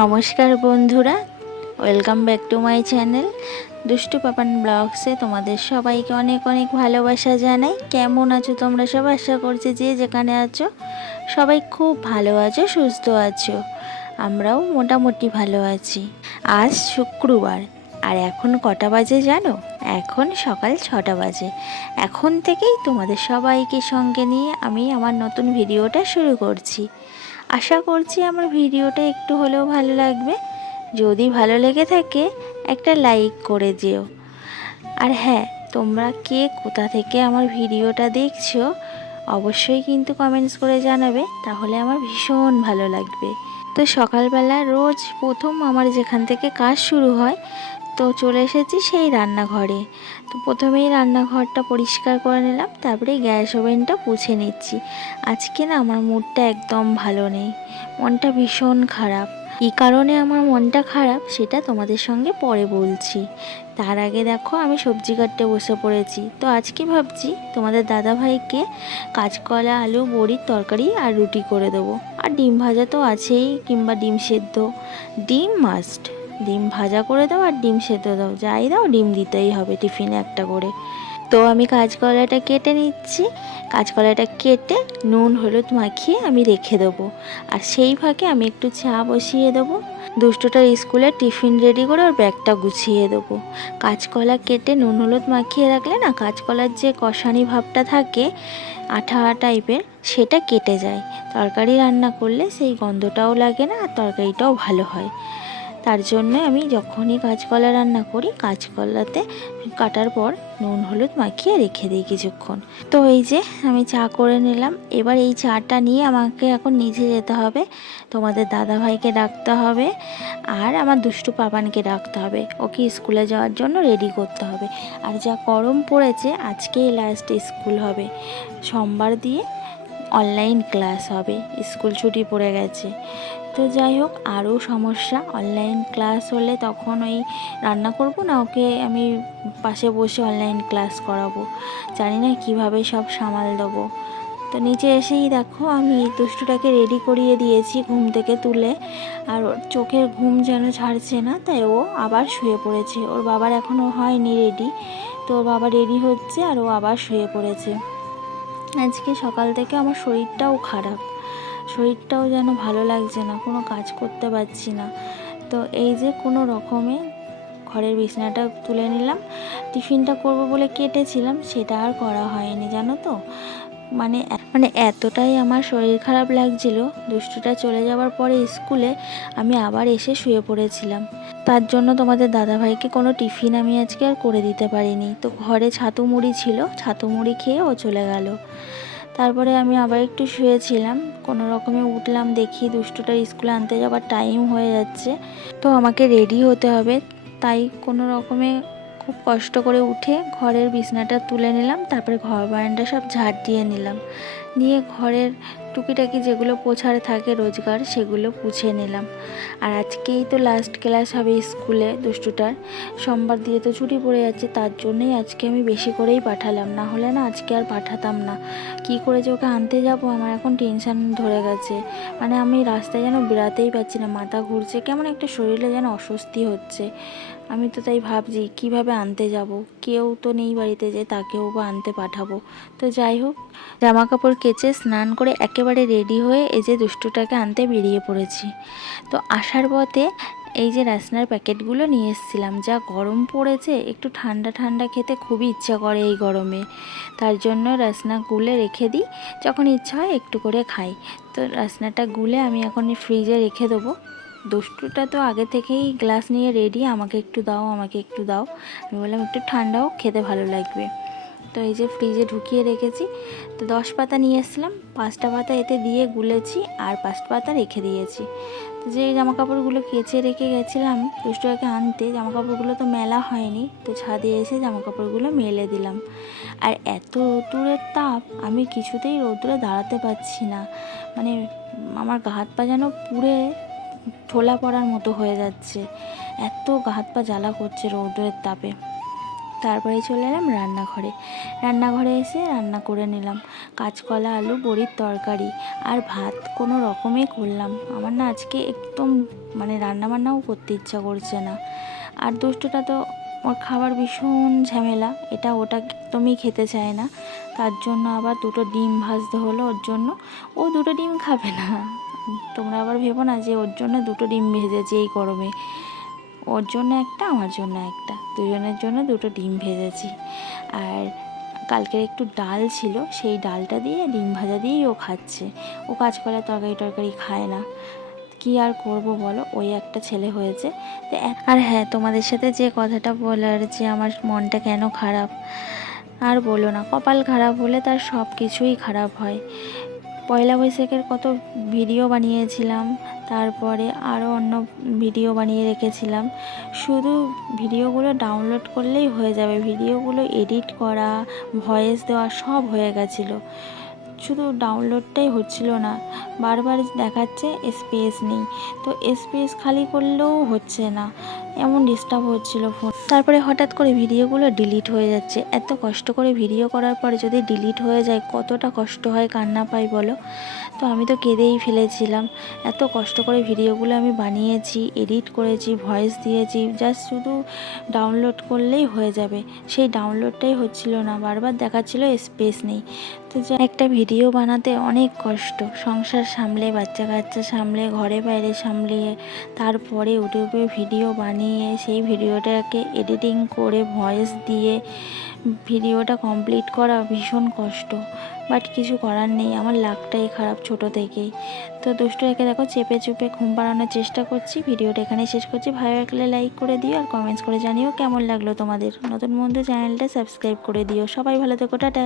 নমস্কার বন্ধুরা welcome back to my channel Dushtu Papan ব্লগসে তোমাদের সবাইকে অনেক অনেক ভালোবাসা জানাই। কেমন আছো তোমরা? সব আশা করছি যে যেখানে আছো, সবাই খুব ভালো আছো, সুস্থ আছো। আমরাও মোটামুটি ভালো আছি। আজ শুক্রবার। আর এখন কটা বাজে জানো? এখন সকাল ছটা বাজে। এখন থেকেই তোমাদের সবাইকে সঙ্গে নিয়ে আমি আমার নতুন ভিডিওটা শুরু করছি। আশা করছি আমার ভিডিওটা একটু হলেও ভালো লাগবে। যদি ভালো লেগে থাকে, একটা লাইক করে যেও। আর হ্যাঁ তোমরা কে কোথা থেকে আমার ভিডিওটা দেখছ, অবশ্যই কিন্তু কমেন্টস করে জানাবে, তাহলে আমার ভীষণ ভালো লাগবে। তো সকালবেলা রোজ প্রথম আমার যেখান থেকে কাজ শুরু হয় তো চলে এসেছি সেই রান্নাঘরে। তো প্রথমেই রান্নাঘরটা পরিষ্কার করে নিলাম, তারপরে গ্যাস ওভেনটা পুছে নিচ্ছি। আজকে না আমার মুডটা একদম ভালো নেই, মনটা ভীষণ খারাপ। কী কারণে আমার মনটা খারাপ সেটা তোমাদের সঙ্গে পরে বলছি। তার আগে দেখো আমি সবজি কাটতে বসে পড়েছি, তো আজকে ভাবছি তোমাদের দাদা ভাইকে কাঁচকলা, আলু, বড়ির তরকারি আর রুটি করে দেবো। আর ডিম ভাজা তো আছেই কিংবা ডিম সেদ্ধ, ডিম মাস্ট ডিম ভাজা করে দাও আর ডিম সেদ্ধ দাও। যাই দাও, ডিম দিতেই হবে টিফিনে একটা করে। তো আমি কাঁচকলাটা কেটে নিচ্ছি। কাঁচকলাটা কেটে নুন, হলুদ মাখিয়ে আমি রেখে দেবো। আর সেই ফাঁকে আমি একটু চা বসিয়ে দেবো। দুষ্টটার স্কুলে টিফিন রেডি করে ওর ব্যাগটা গুছিয়ে দেবো। কাঁচকলা কেটে নুন, হলুদ মাখিয়ে রাখলে না কাঁচকলার যে কষানি ভাবটা থাকে, আঠা টাইপের, সেটা কেটে যায়। তরকারি রান্না করলে সেই গন্ধটাও লাগে না আর তরকারিটাও ভালো হয়। তার জন্য আমি যখনই কাঁচকলা রান্না করি, কাঁচকলাতে কাটার পর নুন, হলুদ মাখিয়ে রেখে দিই কিছুক্ষণ। তো এই যে আমি চা করে নিলাম। এবার এই চাটা নিয়ে আমাকে এখন নিচে যেতে হবে। তোমাদের দাদা ভাইকে ডাকতে হবে আর আমার দুষ্টু পাপানকে ডাকতে হবে। ওকে স্কুলে যাওয়ার জন্য রেডি করতে হবে। আর যা গরম পড়েছে, আজকেই লাস্ট স্কুল হবে। সোমবার দিয়ে অনলাইন ক্লাস হবে। স্কুল ছুটি পড়ে গেছে। তো যাই হোক, আরও সমস্যা। অনলাইন ক্লাস হলে তখন ওই রান্না করব না, ওকে আমি পাশে বসে অনলাইন ক্লাস করাবো। জানি না কীভাবে সব সামাল দেবো। তো নিচে এসেই দেখো, আমি দুষ্টুটাকে রেডি করিয়ে দিয়েছি ঘুম থেকে তুলে। আর ওর চোখের ঘুম যেন ছাড়ছে না, তাই ও আবার শুয়ে পড়েছে। ওর বাবার এখনও হয়নি রেডি তো ওর বাবা রেডি হচ্ছে আর ও আবার শুয়ে পড়েছে। আজকে সকাল থেকে আমার শরীরটাও খারাপ। শরীরটাও যেন ভালো লাগছে না, কোনো কাজ করতে পারছি না। তো এই যে কোনো রকমে ঘরের বিছানাটা তুলে নিলাম। টিফিনটা করব বলে কেটেছিলাম, সেটা আর করা হয়নি, জানো তো? মানে মানে এতটাই আমার শরীর খারাপ লাগছিল, দুষ্টুটা চলে যাওয়ার পরে স্কুলে আমি আবার এসে শুয়ে পড়েছিলাম। তার জন্য তোমাদের দাদাভাইকে কোনো টিফিন আমি আজকে আর করে দিতে পারিনি। তো ঘরে ছাতু মুড়ি ছিল ছাতু মুড়ি খেয়ে ও চলে গেল। তারপরে আমি আবার একটু শুয়েছিলাম। কোনো রকমে উঠলাম, দেখি দুষ্টুটার স্কুলে আনতে যাওয়ার টাইম হয়ে যাচ্ছে। তো আমাকে রেডি হতে হবে। তাই কোনো রকমে খুব কষ্ট করে উঠে ঘরের বিছনাটা তুলে নিলাম, তারপরে ঘর বারান্দা সব ঝাড় দিয়ে নিলাম। নিয়ে ঘরের টুকিটাকি যেগুলো পোছার থাকে রোজগার, সেগুলো পুছে নিলাম। আর আজকেই তো লাস্ট ক্লাস হবে স্কুলে দুষ্টুটার সোমবার দিয়ে তো ছুটি পড়ে যাচ্ছে, তার জন্যই আজকে আমি বেশি করেই পাঠালাম। না হলে না আজকে আর পাঠাতাম না। কি করে যে ওকে আনতে যাব? আমার এখন টেনশান ধরে গেছে। মানে আমি রাস্তায় যেন বেরাতেই পারছি না, মাথা ঘুরছে, কেমন একটা শরীরে যেন অস্বস্তি হচ্ছে। আমি তো তাই ভাবছি, কীভাবে আনতে যাব? কেউ তো নেই বাড়িতে যে তাকেও বা আনতে পাঠাবো। তো যাই হোক জামা কাপড় কেচে স্নান করে একেবারে রেডি হয়ে এই যে দুষ্টুটাকে আনতে বেরিয়ে পড়েছি। তো আসার পথে এই যে রাসনার প্যাকেটগুলো নিয়ে এসেছিলাম, যা গরম পড়েছে, একটু ঠান্ডা ঠান্ডা খেতে খুবই ইচ্ছা করে এই গরমে। তার জন্য রাসনা গুলে রেখে দিই, যখন ইচ্ছা হয় একটু করে খাই। তো রাসনাটা গুলে আমি এখন ফ্রিজে রেখে দেবো। দুষ্টুটা তো আগে থেকেই গ্লাস নিয়ে রেডি, আমাকে একটু দাও, আমাকে একটু দাও। আমি বললাম, একটু ঠান্ডাও, খেতে ভালো লাগবে। তো এই যে ফ্রিজে ঢুকিয়ে রেখেছি। তো দশ পাতা নিয়ে এসেছিলাম, পাঁচটা পাতা এতে দিয়ে গুলেছি আর পাঁচটা পাতা রেখে দিয়েছি। তো যে জামা কাপড়গুলো কেচে রেখে গেছিলাম দুষ্টুটাকে আনতে জামা কাপড়গুলো তো মেলা হয়নি, তো ছাদে এসে জামা কাপড়গুলো মেলে দিলাম। আর এত রোদ্দুরের তাপ, আমি কিছুতেই রোদ্দুরে দাঁড়াতে পারছি না। মানে আমার গা হাত পা যেন পুড়ে ঠোলা পড়ার মতো হয়ে যাচ্ছে। এত গা হাত পা জ্বালা করছে রৌদ্রের তাপে। তারপরে চলে এলাম রান্নাঘরে। রান্নাঘরে এসে রান্না করে নিলাম। কাঁচকলা, আলু, বড়ির তরকারি আর ভাত কোনো রকমে করলাম। আমার না আজকে একদম মানে রান্না বান্নাও করতে ইচ্ছা করছে না। আর দুষ্টুটা তো ওর খাবার ভীষণ ঝামেলা, এটা ওটা একদমই খেতে চায় না। তার জন্য আবার দুটো ডিম ভাজতে হলো ওর জন্য। ও দুটো ডিম খাবে না। তোমরা আবার ভেবো না যে ওর জন্য দুটো ডিম ভেজেছে এই গরমে। ওর জন্য একটা, আমার জন্য একটা। দুজনের জন্য দুটো ডিম ভেজেছি। আর কালকের একটু ডাল ছিল, সেই ডালটা দিয়ে ডিম ভাজা দিয়েই ও খাচ্ছে। ও কাঁচকলা তরকারি টরকারি খায় না। কি আর করব বলো? ওই একটা ছেলে হয়েছে। আর হ্যাঁ তোমাদের সাথে যে কথাটা বলার, যে আমার মনটা কেন খারাপ, আর বলো না। কপাল খারাপ হলে তার সব কিছুই খারাপ হয়। পয়লা বৈশাখের কত ভিডিও বানিয়েছিলাম, তারপরে আরও অন্য ভিডিও বানিয়ে রেখেছিলাম। শুধু ভিডিওগুলো ডাউনলোড করলেই হয়ে যাবে, ভিডিওগুলো এডিট করা ভয়েস দেওয়া সব হয়ে গেছিল। শুধু ডাউনলোডটাই হচ্ছিল না, বারবার দেখাচ্ছে স্পেস নেই। তো স্পেস খালি করলেও হচ্ছে না। এমন ডিস্টার্ব হচ্ছিল ফোন তারপরে হঠাৎ করে ভিডিওগুলো ডিলিট হয়ে যাচ্ছে। এত কষ্ট করে ভিডিও করার পরে যদি ডিলিট হয়ে যায়, কতটা কষ্ট হয় কান্না পাই বলো? তো আমি তো কেঁদেই ফেলেছিলাম। এত কষ্ট করে ভিডিওগুলো আমি বানিয়েছি এডিট করেছি ভয়েস দিয়েছি জাস্ট শুধু ডাউনলোড করলেই হয়ে যাবে। সেই ডাউনলোডটাই হচ্ছিল না, বারবার দেখাচ্ছিল স্পেস নেই। তো একটা ভিডিও বানাতে অনেক কষ্ট। সংসার সামলে বাচ্চা কাচ্চা সামলে ঘরে বাইরে সামলিয়ে, তারপরে ইউটিউবে ভিডিও বানিয়ে সেই ভিডিওটাকে এডিটিং করে ভয়েস দিয়ে ভিডিওটা কমপ্লিট করা ভীষণ কষ্ট। বাট কিছু করার নেই, আমার লাকটাই খারাপ ছোট থেকেই। তো দুষ্টু রেখে দেখো চেপে চুপে ঘুম পাড়ানোর চেষ্টা করছি, ভিডিওটা এখানে শেষ করছি। ভালো লাগলে লাইক করে দিও আর কমেন্টস করে জানিও কেমন লাগল তোমাদের। নতুন বন্ধু চ্যানেলটা সাবস্ক্রাইব করে দিও। সবাই ভালো থেকো, টাটা।